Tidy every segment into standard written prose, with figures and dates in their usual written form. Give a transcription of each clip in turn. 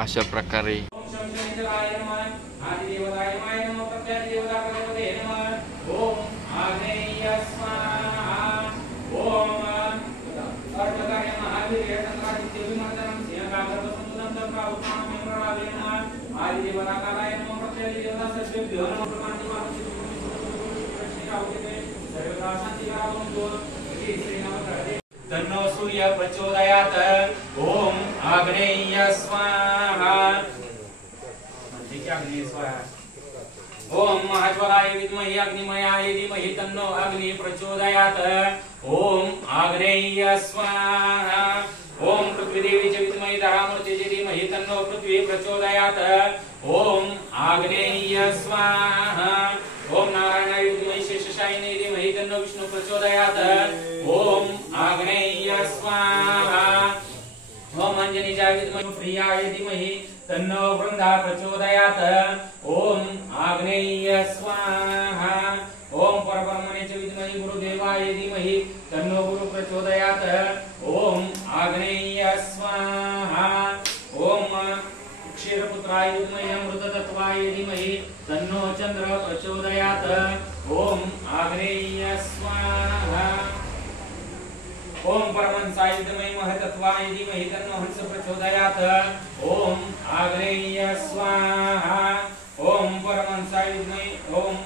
अशा प्रकारे तन्नो सूर्य प्रचोदयात्। ओम आग्नेय स्वाहा। आग्नेय स्वाहा। ओम महाज्वलाय विद्महे अग्निमयाय धीमहि तन्नो अग्नि प्रचोदयात्। ओम आग्नेय स्वाहा। ओम पृथ्वी देवी च विद्महे धरामूर्ते च धीमहि तन्नो पृथ्वी प्रचोदयात्। ओम आग्नेय स्वाहा। ओम नारायणाय विद्महे शेषशायिने धीमहि तन्नो विष्णु प्रचोदयात्। ओम आग्नेय स्वाहा। ओम अंजनीजाय विद्महे प्रियाय धीमहि तन्नो वृंदा प्रचोदयात्। ओम आग्नेय स्वाहा। ओम परब्रह्मणे च विद्महे गुरुदेवाय धीमहि तन्नो गुरु प्रचोदयात्। ओम आग्नेय स्वाहा। ओम क्षीरपुत्राय विद्महे अमृततत्त्वाय धीमहि तन्नो चंद्र प्रचोदयात्। ओम आग्नेय स्वाहा। ओम परमहंसाय विद्महे महतत्त्वाय धीमहि तन्नो हंस प्रचोदयात्। ओम आग्नेय स्वाहा। ओम परमहंसाय विद्महे ओम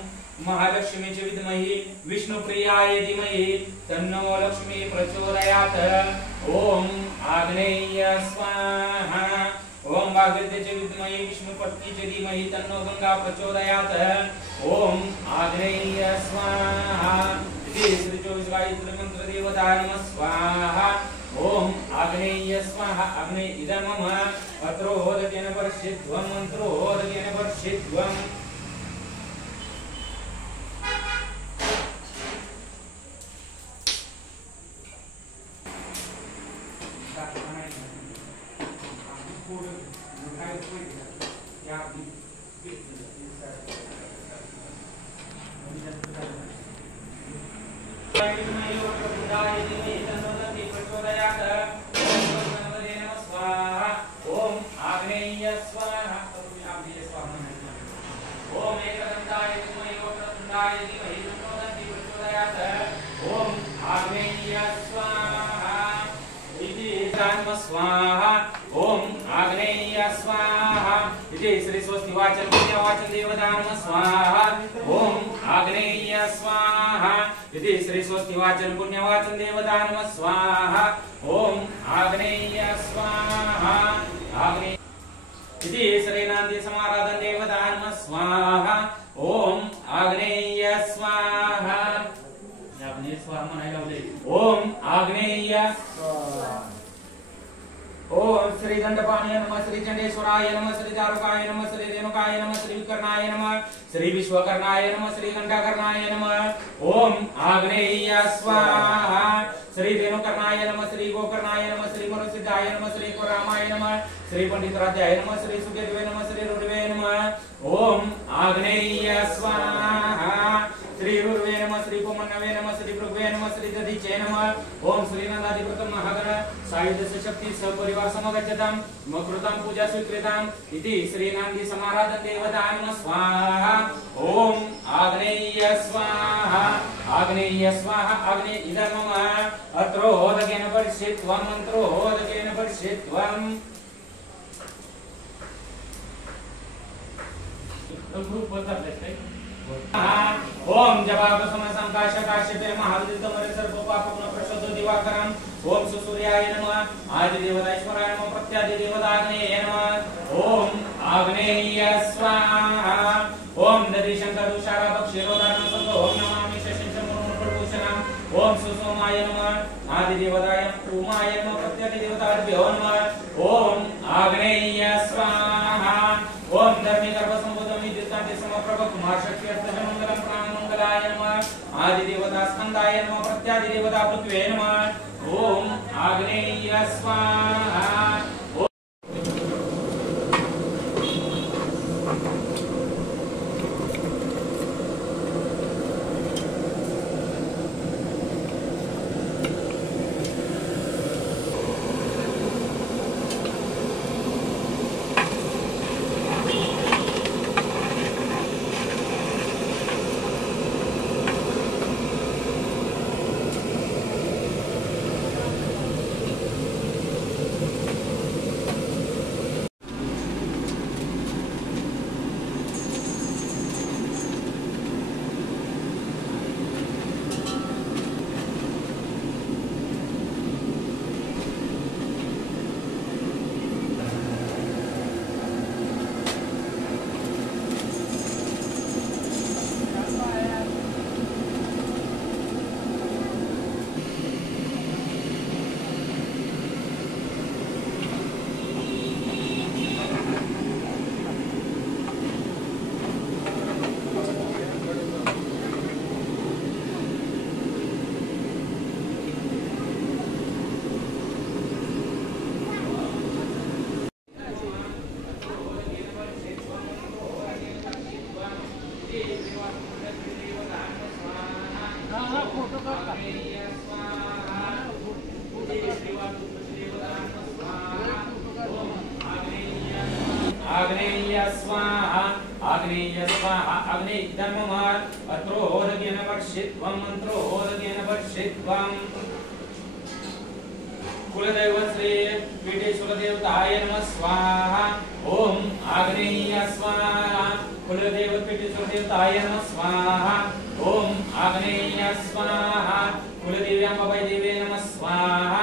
महालक्ष्मी च विद्महे विष्णुप्रियाय धीमहि तन्नो लक्ष्मी प्रचोदयात्। ओम आग्नेय स्वाहा। ओम भागवते च विद्महे विष्णुपत्नी च धीमहि तन्नो गंगा प्रचोदयात्। ओम आग्नेय स्वाहा। श्री 24 गायत्री मंत्र देवता नमः स्वाहा। ओम आग्नेय स्वाहा। अग्ने इदं मम अत्रो होदकेन वर्षित्वं मंत्रो होदकेन वर्षित्वम्। ओम आग्नेय स्वाहा। ओम एकदंताय विद्महे वक्रतुंडाय धीमहि तन्नो दन्ति प्रचोदयात्। ओम आग्नेय स्वाहा। इति नमः स्वाहा। ओम आग्नेय स्वाहा। इति श्री स्वस्ति वाचन पुण्यवाचन देवता नमः स्वाहा। ओम आग्नेय स्वाहा। इति श्री स्वस्ति वाचन पुण्यवाचन देवता नमः स्वाहा। ओम आग्नेय स्वाहा। आग्नेय इति श्री नांदी समाराधन देवता नमः स्वाहा। ओम आग्नेय स्वाहा। आग्नेय स्वाहा म्हणायला लावले। ओम आग्नेय ओम श्री दंडपाणिये नमः। श्री चंडेश्वराय नमः। श्री दारुकाय नमः। श्री रेणुकाय नमः। श्री विकर्णाय नमः। श्री विश्वकर्णाय नमः। श्री घंटाकर्णाय नमः। ओम आग्नेय स्वाहा। श्री रेणुकर्णाय नमः। श्री गोकर्णाय नमः। श्री मरुसिद्धाय नमः। श्री कोरामाय नमः। श्री पंडितराध्याय नमः। श्री सुकेतवे नमः। श्री रुद्रवे नमः। ओम आग्नेय स्वाहा। श्री रुद्रवे नमः। श्री पुमन्नवे नमः। श्री भृगवे नमः। श्री दधिचे नमः। ओम श्री नंदाधिपतम महागण सायुधस्य शक्ति सपरिवार समगच्छताम् मकृतां पूजा स्वीकृताम्। इति श्री नांदी समाराधन देवता नमः स्वाहा। ओम आग्नेय स्वाहा। आग्नेय स्वाहा। अग्ने इदं मम अत्रो होदकेन वर्षित्वं मंत्रो होदकेन वर्षित्वम्। ओम जपापसमसं काश्यकाश्यपे महाविद्युतमरे सर्वपापपुनः प्रशोदो दिवाकरम्। ओम सुसूर्याय नमः। आदिदेवताईश्वराय नमः। प्रत्यादिदेवताग्नेये नमः। ओम आग्नेय स्वाहा। ओम दधिशंकरुषारा पक्षिरोदानं सर्व ओम नमामि शशिचमूर्णप्रभूषणम्। ओम सुसोमाय नमः। आदिदेवताय उमाय नमः। प्रत्यादिदेवताभ्यो नमः। ओम आग्नेय स्वाहा। ओम धर्मिगर्भसंभूतं विद्युत्कान्ति समप्रभ कुमार शक्ति अर्थमंगलम प्राण मंगलाय नमः। आदिदेवता स्कंदाय नमः। प्रत्यादिदेवता पृथ्वे नमः। ओम आग्नेय स्वाहा। स्वाहा आग्नेय स्वाहा अग्ने धर्ममार अत्रोदकेन वर्षित्वं मंत्रोदकेन वर्षित्वं कुलदैव श्री पीठेश्वर देवताय नमः स्वाहा ओम आग्नेय स्वाहा कुलदैव पीठेश्वर देवताय नमः स्वाहा ओम आग्नेय स्वाहा कुलदेवी अंबाबाई देवी नमः स्वाहा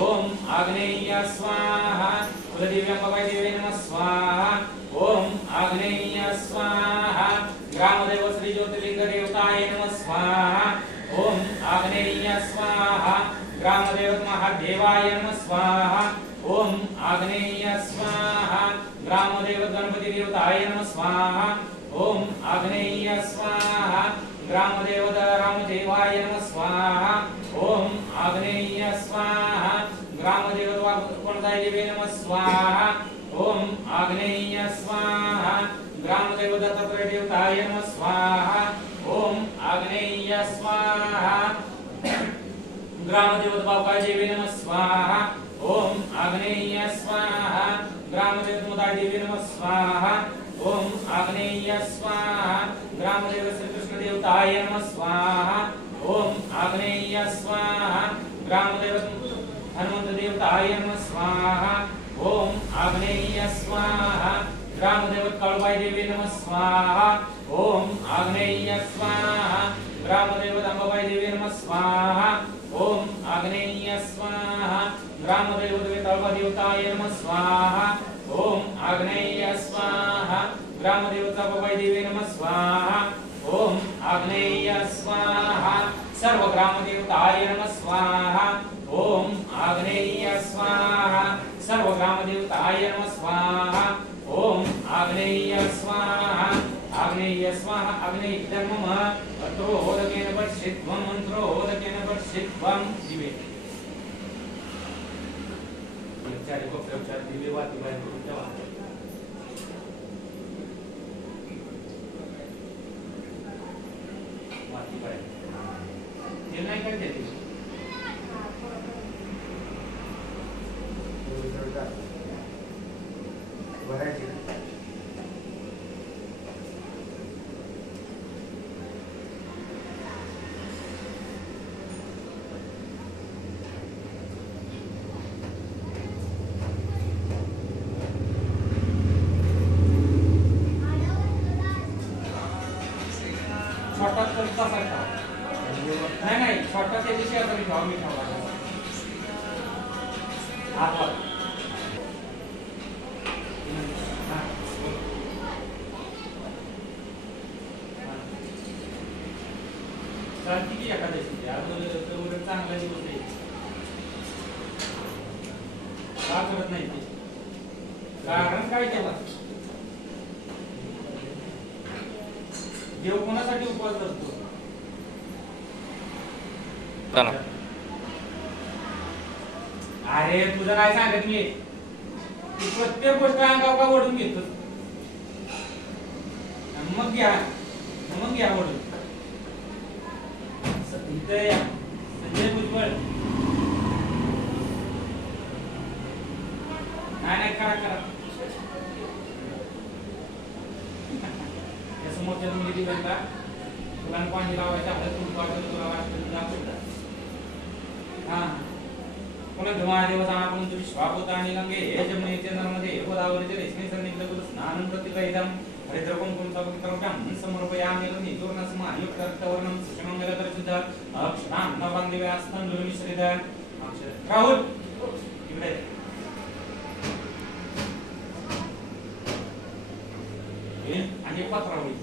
ओम आग्नेय स्वाहा कुलदेवी अंबाबाई देवी नमः स्वाहा ओम आग्नेय स्वाहा ग्रामदेव श्री ज्योतिर्लिंग देवताय नमः स्वाहा ओम आग्नेय स्वाहा ग्रामदेवत महादेवाय नमः स्वाहा ओम आग्नेय स्वाहा ग्रामदेवत गणपति देवताय नमः स्वाहा ओम आग्नेय स्वाहा ग्रामदेवत रामदेवाय नमः स्वाहा ओम आग्नेय स्वाहा ग्रामदेवत वाकुळदाय देवी नमः स्वाहा ओम आग्नेय स्वाहा ग्रामदेवत दत्तात्रय देवताय नमः स्वाहा ओम आग्नेय स्वाहा ग्रामदेवत बाबाय देवी नमः स्वाहा ओम आग्नेय स्वाहा ग्रामदेवत मुदाय देवी नमः स्वाहा ओम आग्नेय स्वाहा ग्रामदेवत श्री कृष्ण देवताय नमः स्वाहा ओम आग्नेय स्वाहा ग्रामदेवत हनुमंत देवताय नमः स्वाहा ओम आग्नेय स्वाहा ग्रामदेवत काळुबाई देवी नमः स्वाहा ओम आग्नेय स्वाहा ग्रामदेवत अंबाबाई देवी नमः स्वाहा ओम आग्नेय स्वाहा ग्रामदेवत वेताळबा देवताय नमः स्वाहा ओम आग्नेय स्वाहा ग्रामदेवत अंबाबाई देवी नमः स्वाहा ओम आग्नेय स्वाहा सर्व ग्रामदेवताय नमः स्वाहा ओम आग्नेय स्वाहा सर्व ग्रामदेवताय नमः स्वाहा ओम आग्नेय स्वाहा आग्नेय स्वाहा अग्नेय धर्मम अत्रोदकेन वर्षित्वं मंत्रोदकेन वर्षित्वं दिवे चार उपचार दिवे वाती बाहेर करून ठेवा वाती बाहेर ते नाही काय देते भरायची छोटा तसा सारखा नाही छोटा त्या दिवशी आता मी ठेवा हात किती एखाद्याशी चांगला दिवस आहे का करत नाही ते कारण काय केला देव कोणासाठी उपवास करतो अरे तुझं काय सांगत मी प्रत्येक गोष्ट अंगावर का ओढून घेतो मग घ्या ओढून संजय भुजबळ नाही करा समोरच्या तुम्ही किती बनता तुला पाणी लावायचं आपल्या तुला वाटतं हा पुन्हा धुमादेव आपण विश्वाभूत आणि गंगे हे जमुने नर्मदे गोदावरी रेशमी सन्निग्ध स्नानं प्रतिपैदं हरिद्रवं कुंतवं समर्पयामि निर्णस्मायुक्तवर्णं सुषमंगलदर्शित अक्षरान्नवं दिव्यास्तं दुर्मिश्रित राहुल इकडे आणि पत्र होईल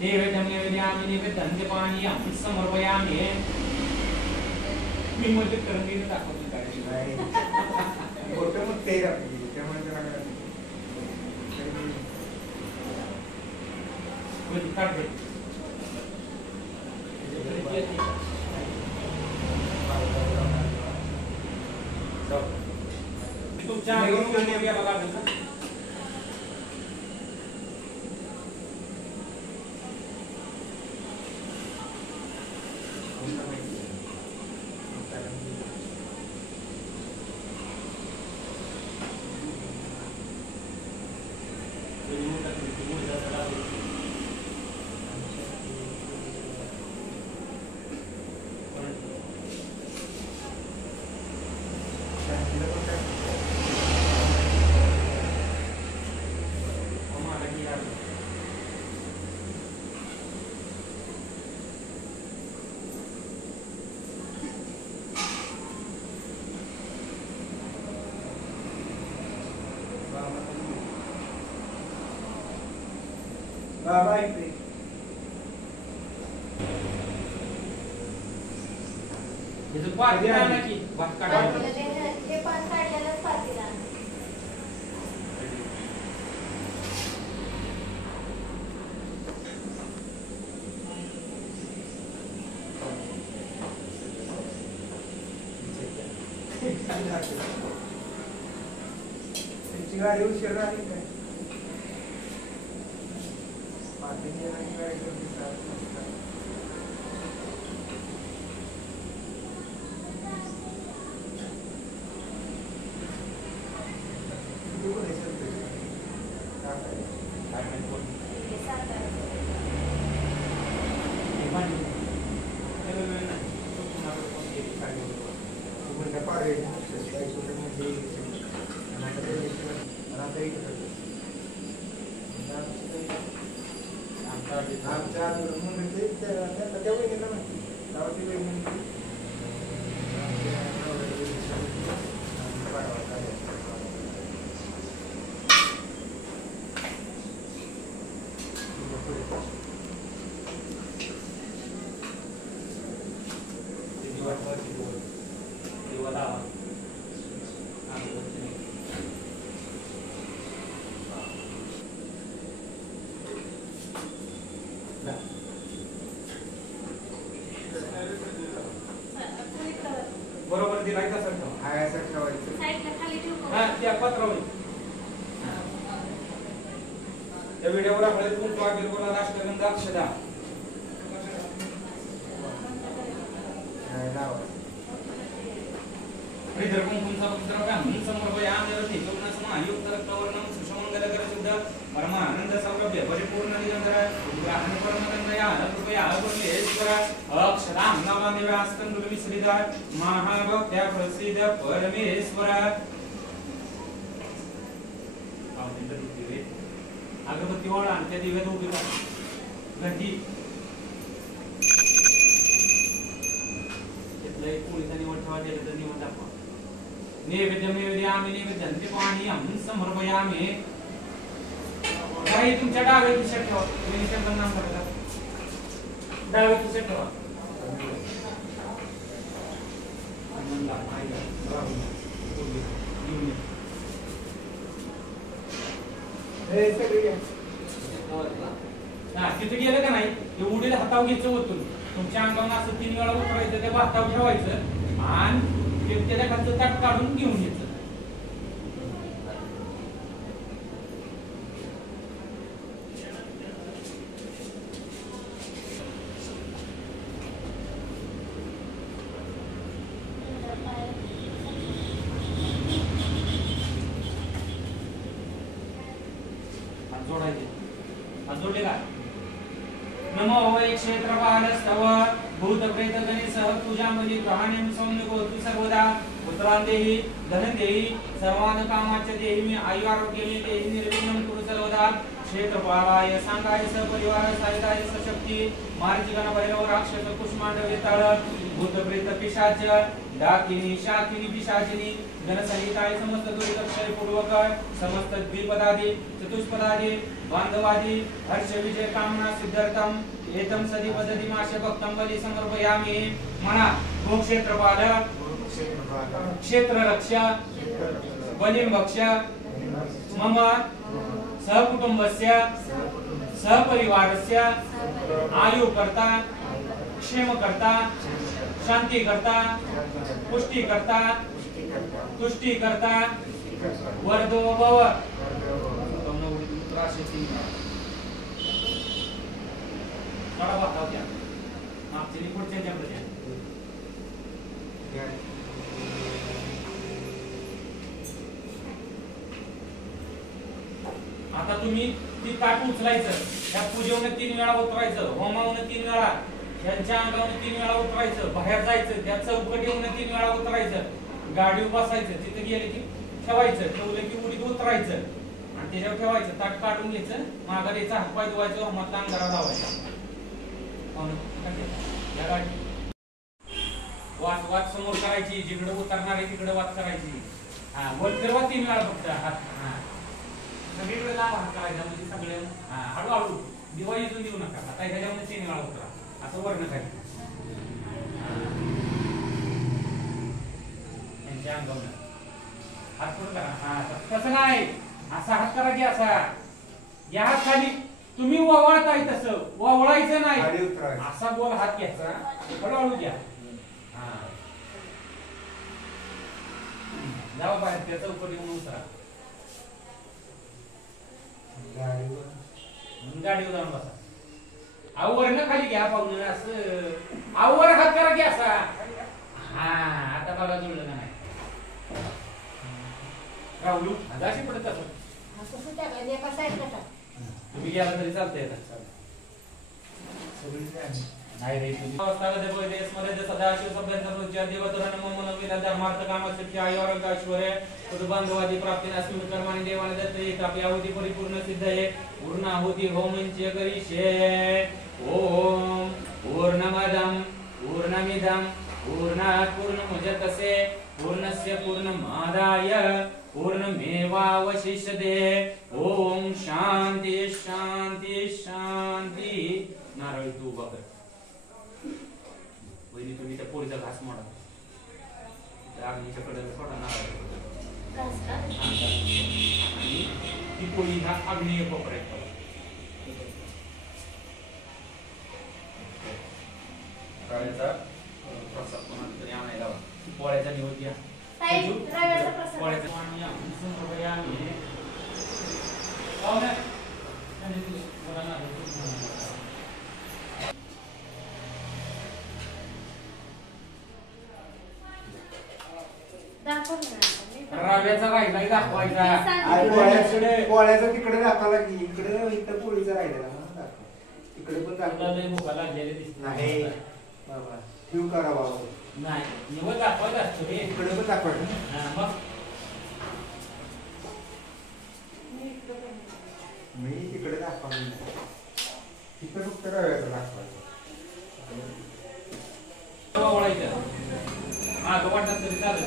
नैवेद्यं पानीयं समर्पयामि मी म्हणजे करंगीने दाखवतो काय नाही मोठं मग ते त्यामुळे कोणी काढते तुमच्या बघा बाबा इकडे याचं पाठ द्या ना की वाट काढा हे पाच काढलेलंच पाटील आहे. त्यांची गाडी उशीर राहिली काय पाटील येण्याची गाडी करून हे सातारा. आमच्या मुली त्या वहिनीला माहिती तेव्हा ती वहिनी बरोबर दिलाय तसं ठेवा. हायाचं ठेवायचं साईडला खाली ठेवू हा का? त्या पत्रावर त्या व्हिडिओवर आपल्याला तू वाक्य बोला राष्ट्रगंध अक्षदा हरिद्र कुंकुम समुद्रकं समर्पयामि रति करुणसमायुक्तरक्तवर्णं सुषमङ्गलकरशुद्ध परमानंद सौरभ्य परिपूर्ण निरंतर उग्रहण परमगंधया कृपया गुरुलेश्वर अक्षरां नमामि व्यास्तंदुल मिश्रित महाभक्त्या प्रसिद्ध परमेश्वर अगरबत्ती ओळा आणि त्या दिव्यात उभी राहा घंटी घेतलं एक पोळीचा निवड ठेवा दिलं तर निवड दाखवा नैवेद्यमेवद्यामि नैवेद्यन्तिपानीयं समर्पयामि काही तुमच्या डाव्या दिशेत ठेवा तुम्ही निशांचं नाम सांगा डाव्या दिशेत ठेवा आनंदा आईला राहुल पूर्वी येऊन हे सगळे हा तिथे गेलं का नाही ते उडील हातावर घ्यायचं होतं तुमच्या अंगावर असं 3 वेळा उतरायचं ते हातावर ठेवायचं आणि ते त्याच्या खालचं ताट काढून घेऊन घ्यायचं जोडायचे जोडले का नमो वै क्षेत्रपालस्तव भूतप्रेत गणेशः पूजामयि ग्रहाणं सौम्यभवतु सर्वदा पुत्रान् देहि धनं देहि सर्वान् कामाच्च देहि मे आयुरारोग्यं देहि निर्विघ्नं कुरु सर्वदा क्षेत्रपालाय सांगाय सपरिवार साहिताय सशक्ती मार्जिगण भैरव राक्षस कुष्मांड वेताळ भूतप्रेत पिशाच डाकिनी शाकिनी पिशाचिनी गणसहिताय समस्त दुर्दक्षय पूर्वक समस्त द्विपदादि चतुष्पदादि बांधवादि हर्ष विजय कामना सिद्धार्थम एतम सदी पदति माश भक्तम बलि समर्पयामि म्हणा गो क्षेत्रपाल क्षेत्र रक्षा बलिं भक्ष मम सहकुटुंबस्य सहपरिवारस्य आयुकर्ता क्षेमकर्ता शांतिकर्ता पुष्टिकर्ता तुष्टिकर्ता वरदो भव आता तुम्ही ती ताट उचलायचं त्या पूजेवरून 3 वेळा उतरायचं होमावरून 3 वेळा त्यांच्या अंगावर 3 वेळा उतरायचं बाहेर जायचं त्या चौकटीवरून 3 वेळा उतरायचं गाडीवर बसायचं तिथे गेले की ठेवायचं ठेवलं की उडीत उतरायचं आणि त्याच्यावर ठेवायचं ताट काढून घ्यायचं मागे याचा हातपाय धुवायचं होमातला अंगारा लावायचा या गाडी वाट वाट समोर करायची जिकडे उतरणार आहे तिकडे वाट करायची हा वर फिरवा 3 वेळा फक्त हात हा सगळीकडे लांब हात करायचा म्हणजे सगळे हा हळूहळू दिवाळी इथून देऊ नका आता ह्याच्यामध्ये 3 वेळा उतरा असं वर्ण खाली त्यांच्या अंगावर हात पुढे करा हा तसं नाही असा हात करा की असा या हात खाली तुम्ही वळताय तसं वळायचं नाही असा गोल हात घ्यायचा हळूहळू घ्या हा जावा बाहेर त्याचा उपर येऊन उतरा गाडीवर जाऊन बसा आवरण खाली घ्या पाहून असं आवर हात करा की असा हा आता बघा जुळलं का नाही राहुलू जाशी पडत असं तुम्ही गेला तरी चालतंय नाही रे तुम्ही सदाशिव सभ्यांचा रोजच्या देवतरण ममन विना धर्मार्थ कामासाठी आयोरंग ऐश्वर्य बांधवादी प्राप्ती अस्मिन कर्माने देवाने दत्त तापी आहुती परिपूर्ण सिद्ध आहे पूर्ण आहुती होमंच करिष्ये ओम पूर्णमदं पूर्णमिदं पूर्णात् पूर्णमुदच्यते पूर्णस्य पूर्णमादाय पूर्णमेवावशिष्यते ओम शांती शांती शांती नारळ तू बाबा वहिनी तुम्ही त्या पोळीचा घास मोडा अग्नीच्या कडेला थोडा नारळ आणि ती पोळी ह्या अग्नीय कोपऱ्यात काळेचा प्रसाद कोणाला तरी आणायला हवा पोळ्याचा निवड घ्या पोळ्याचा पाणी आपण समोर आम्ही पाहुण्या आणि तुझं मुलांना रव्याचा राहिला दाखवायचा पोळ्याचा तिकडे दाखवला की इकडे इथं पोळीचा राहिलेला इकडे पण दाखवला भुका लागलेले दिसत नाही बाबा ठेव करा बाबा नाही निवड दाखवायचा असतो रे इकडे पण दाखवायचं मग मी तिकडे दाखवलं तिकडे फक्त रव्याचं दाखवायचं हा तो वाटत तरी चालेल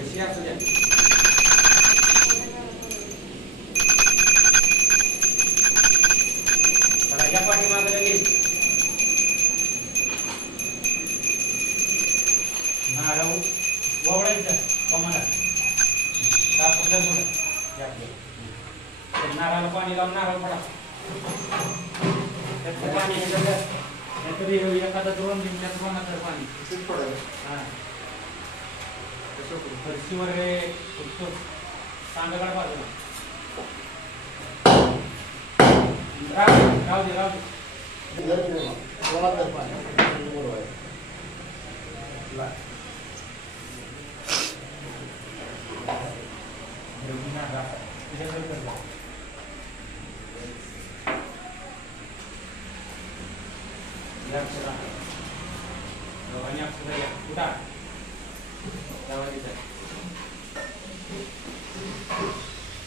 कशी असू द्या या पाठीमागे लगेच नारळ वळायचं कमाला कापडला थोडं नारळाला पाणी लावून नारळ पडा त्याचं पाणी तरी एखादा द्रोण देऊन त्या द्रोणाचं पाणी हा फरशी वगैरे सांडगड बाजूला राहू दे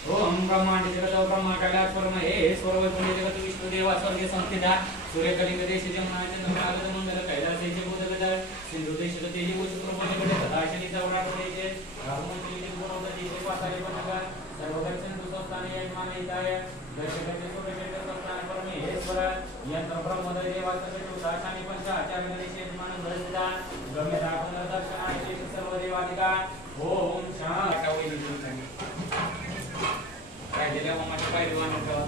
ओम ब्रह्मांड जगत ब्रह्मा कैलास परम हे सर्व पुण्य जगत विष्णु देवा स्वर्ग संस्थिता सूर्यकलिंग देश जमुनाचे नमनागत मंगल कैलास देश बोधगत सिंधु देश तेजी गोच प्रभुकडे सदाशनी चौराट देशे राममंत्री गुणोद देशे पाताले बनका सर्वदर्शन दुसस्थाने यजमान हिताय दर्शकाचे सूर्यकेत संस्थान परमेश्वर यंत्र ब्रह्मोदय देवा सगळे उदाशानी पंच आचार्य देश यजमान दर्शिता गम्य दाखल दर्शनाय देश सर्व देवादिका ओम शांती राहिलेल्या मामाच्या पायरी वाहन ठेवा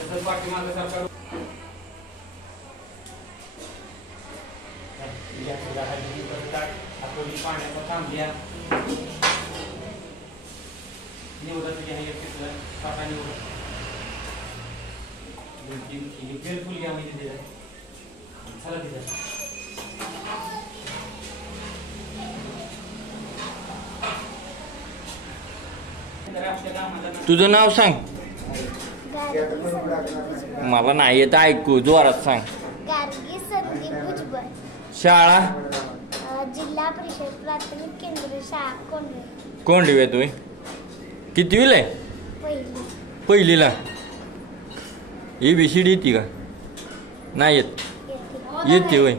तसंच पाठीमागं सरकार आपली पाण्याचा थांबल्या निवडत घ्या काटा निवडत बिलकुल घ्या म्हणजे दिलं चला तिथं तुझं नाव सांग मला नाही येत ऐकू जोरात सांग शाळा जिल्हा परिषद प्राथमिक केंद्र शाळा कोंडवे कोंडवे तुम्ही कितवीला आहे? पहिली पहिलीला. ABCD येते का? नाही येत. येते होय.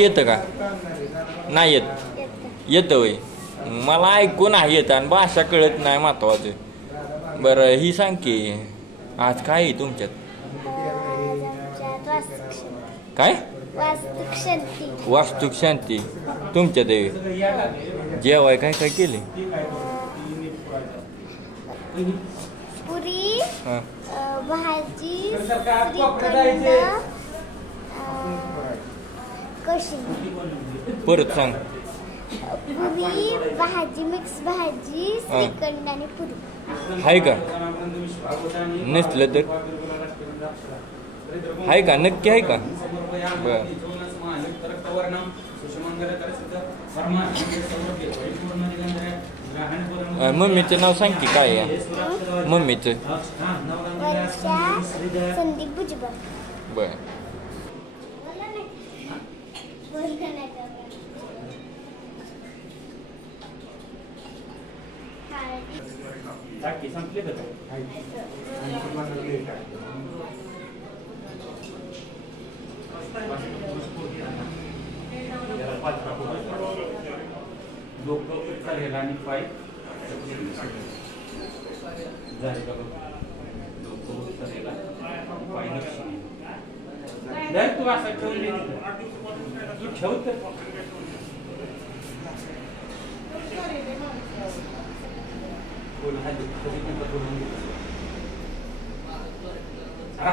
येतं का? नाही येत. येतं होय. मला ऐकून आहे येतं आणि भाषा कळत नाही महत्वाचं. बरं ही सांग की आज काय आहे तुमच्यात? काय? वास्तुक शांती तुमच्यात आहे. जेवाय काय काय केले? पुरी हां भाजी श्रीखंड कशी परत सांग. पुरी भाजी मिक्स भाजी श्रीखंड आणि पुरी आहे का? नसलं तर आहे का? नक्की आहे का? बरं. मम्मीचं नाव सांग की काय आहे मम्मीचं? वर्षा संदीप भुजबळ. बरं. संपले का? आणि पाय झाले का बघ. पाय तू असं ठेवून दे तू ठेव तर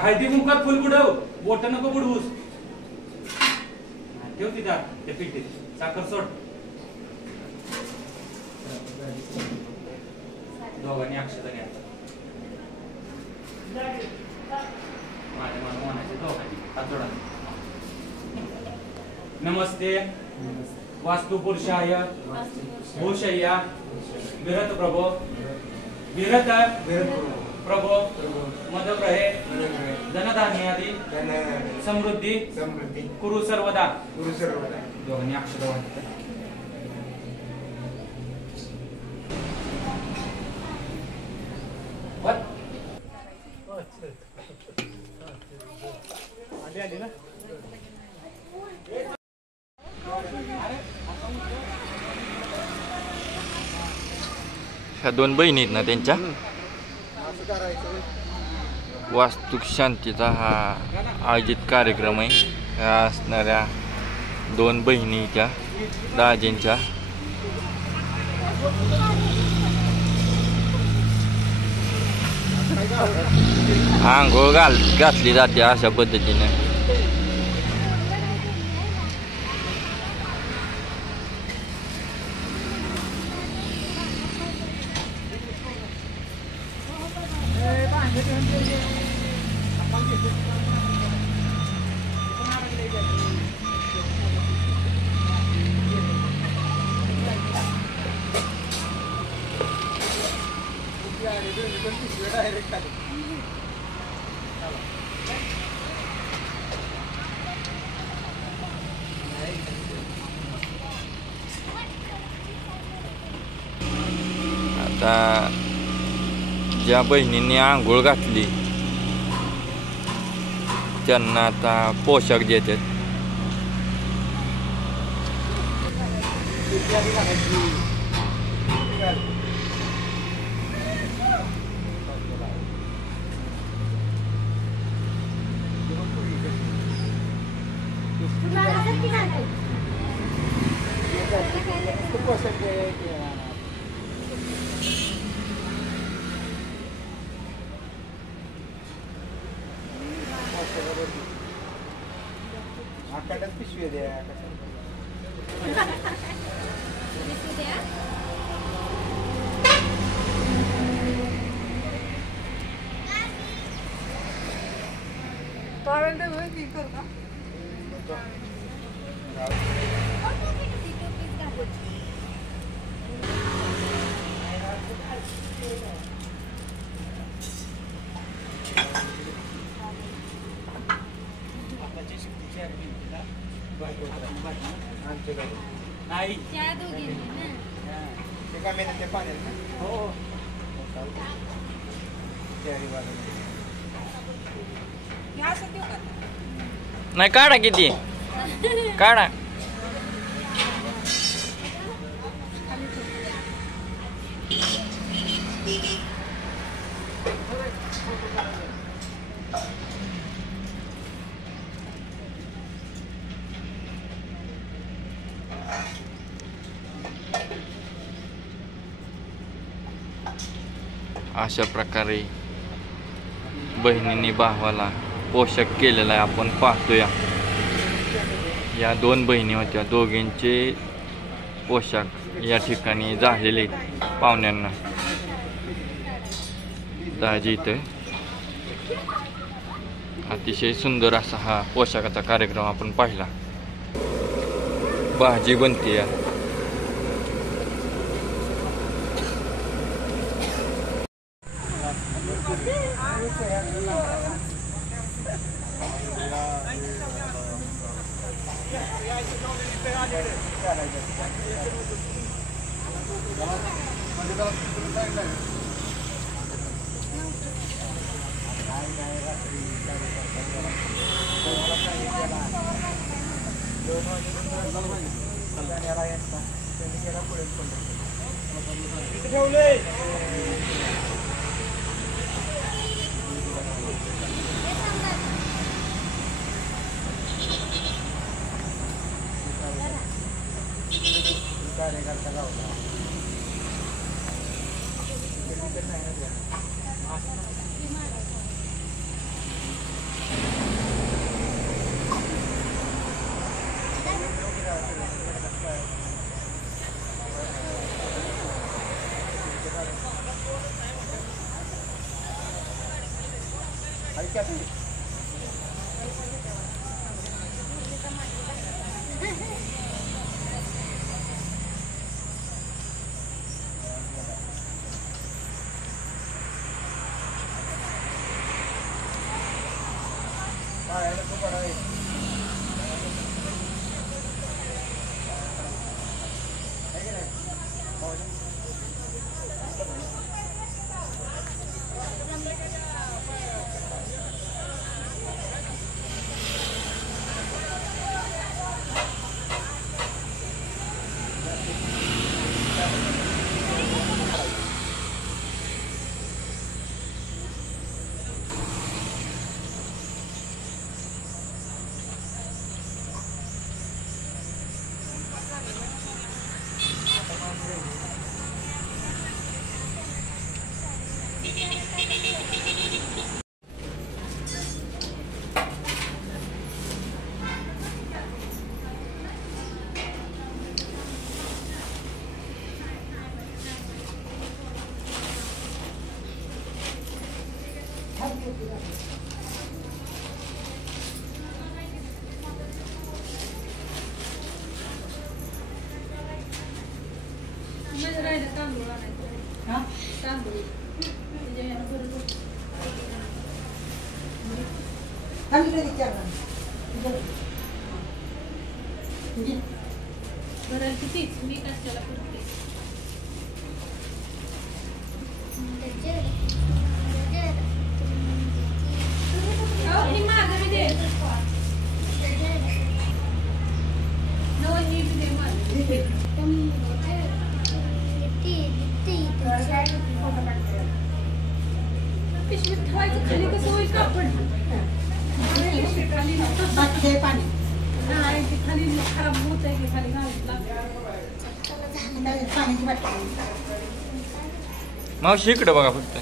हळदी कुंकात फुल बुडव. बोट नको बुडवूस. ठेव तिथं त्या पिठीत साखर सोड. दोघांनी अक्षता घ्यायचा. माझ्या मला म्हणायचे दोघांनी हात जोडा. नमस्ते वास्तु पुरुषाय भूषय्या विरत प्रभो विरत प्रभो मदप्रहे धनधान्यादी समृद्धी कुरु सर्वदा. दोघांनी अक्षर वाटतात. ह्या दोन बहिणी आहेत ना त्यांच्या वास्तुक शांतीचा हा आयोजित कार्यक्रम आहे. ह्या असणाऱ्या दोन बहिणीच्या दाजींच्या आंघोळ घातली जाते अशा पद्धतीने. आता ज्या बहिणींनी आंघोळ घातली त्यांना आता पोशाख देतात. आकाडात पिशवी द्या. नाही त्या दोघींनी ना. ते काय मेहनत ते पाण्यात ना हो तयारी वाजवली. नाही काढा किती काढा. अशा प्रकारे बहिणींनी भावाला पोषक केलेला आहे. आपण पाहतोया या 2 बहिणी होत्या, दोघींचे पोशाख या ठिकाणी झालेले पाहुण्यांना. दाजी इथं अतिशय सुंदर असा हा पोशाखाचा कार्यक्रम आपण पाहिला. भाजी बनते या. मावशी इकडे बघा फक्त.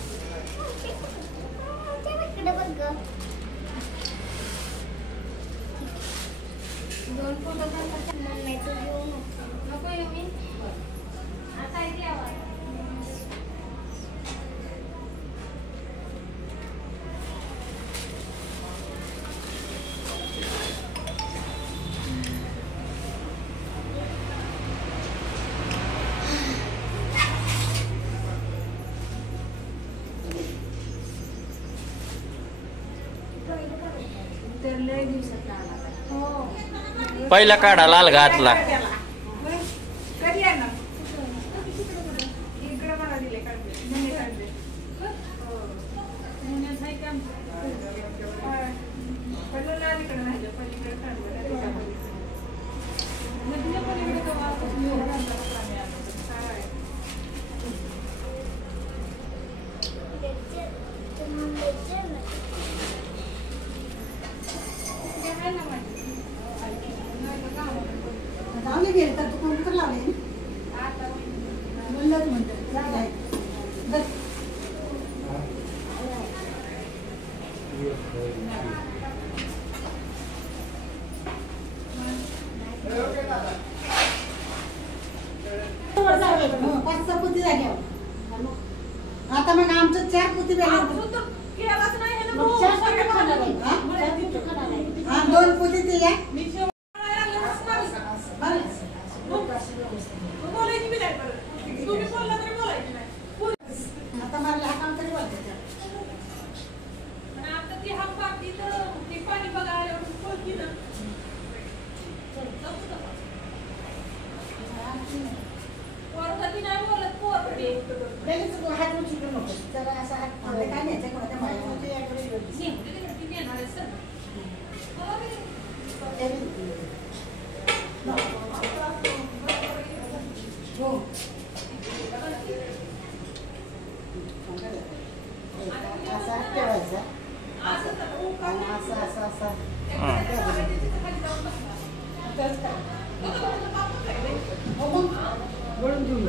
पहिला काढा लाल घातला. आता मग आमचं 4 पुती हा 2 पुती ते या आता मला हा काम तरी बोलते हात उचलू नको जरा असा हात काय न्यायचं कोणाच्या असा ठेवायचा असा वळून घेऊन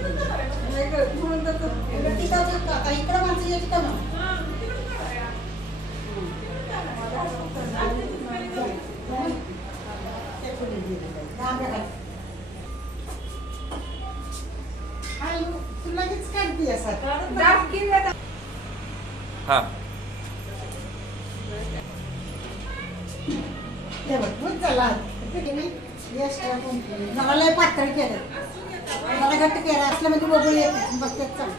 इकडं माणसं येत का तू लगेच काढते असं हा चला मला पातळ केलं मला घट्ट केलं असलं म्हणजे बघू येत बसतात चाल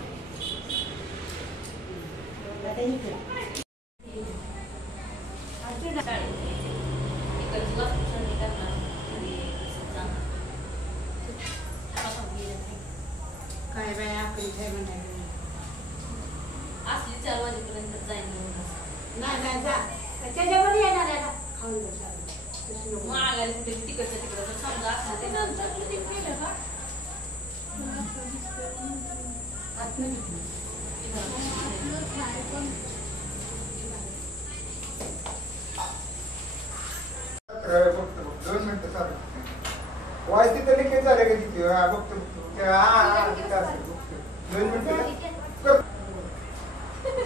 काय बाय आकडी काय म्हणायला असली 4 वाजेपर्यंत जाईल नाही जा त्याच्यामध्ये येणार आहे खाऊन बसा मागायला कुठे तिकडच्या तिकडं समजा असलं ते नंतर ते केलं का दोन मिनिटं चालू वाईस तिथं लिकेज झालं का तिथे बघतो 2 मिनिटं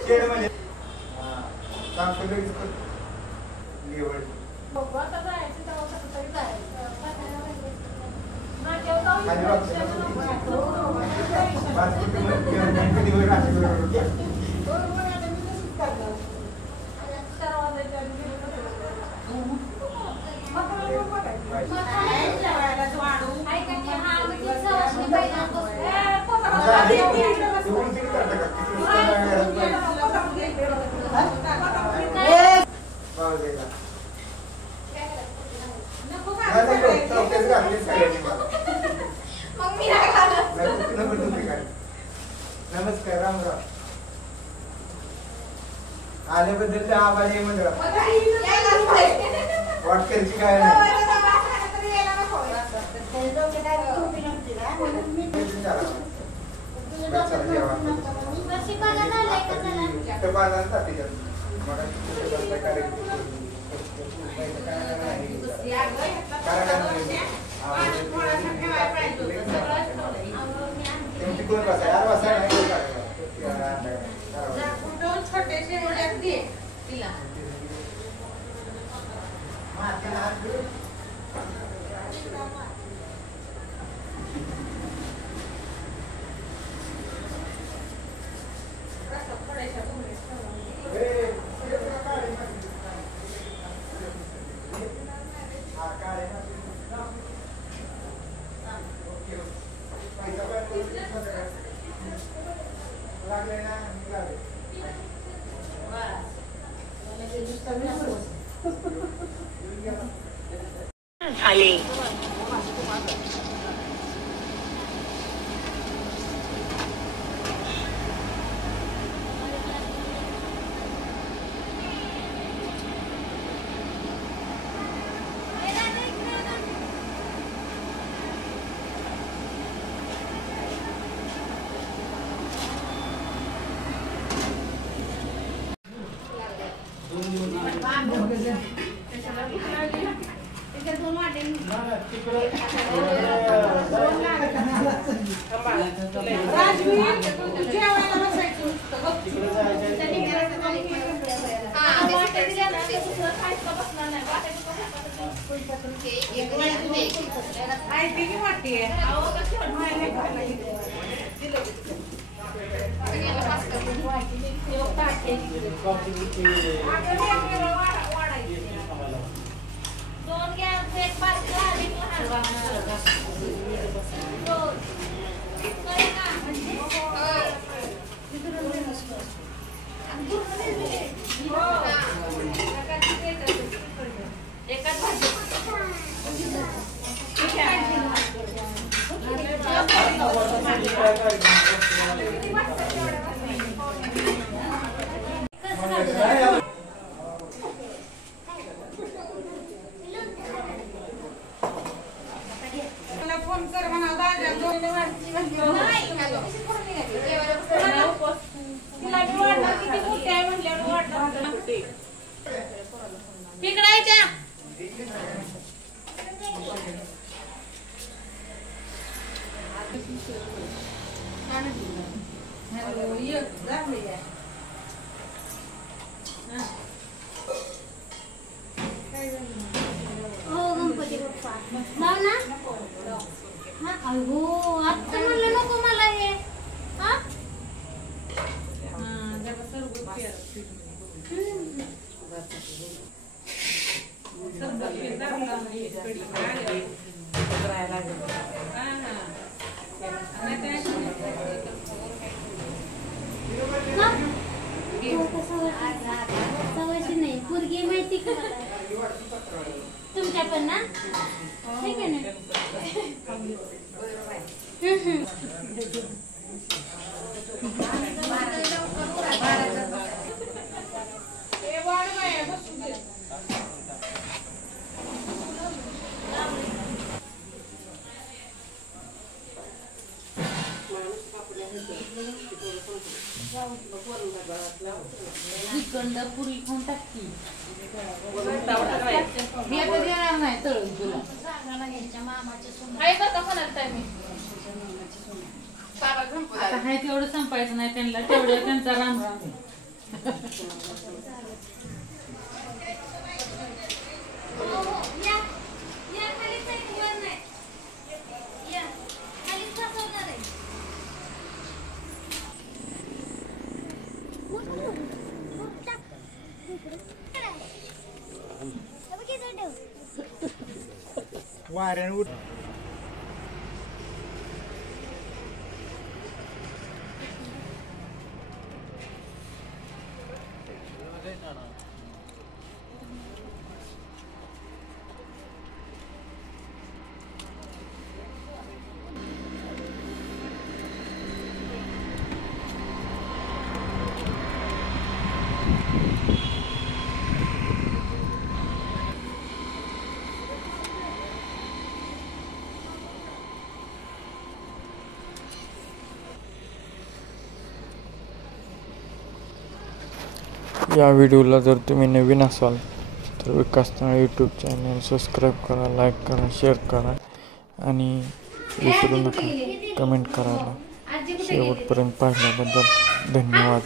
शेड मध्ये नमस्कार राम राम आल्याबद्दल आभार आहे मंडळ वाटकरची काय झाले. राजवीर जेवायला बसायचं नुसतं गप्प. आई ती वाटते दोन गॅस एक बाजूला आणि फोन कर म्हणा दादा दोन हो गणपती बाप्पा जाऊ ना हा अहो आता म्हणलं नको मला हे हा सवयची नाही पोरगी माहिती का तुमच्या पण ना ठीक आहे ना पुरी खाऊन टाकती मी आता देणार नाही तळून तुला आता हाय तेवढं संपायचं नाही त्यांना तेवढं त्यांचा राम राम वाऱ्याने उठ या व्हिडिओला जर तुम्ही नवीन असाल तर विकास तांदळे यूट्यूब चॅनल सबस्क्राईब करा, लाईक करा, शेअर करा आणि विसरू नका कमेंट करायला. शेवटपर्यंत पाहिल्याबद्दल धन्यवाद.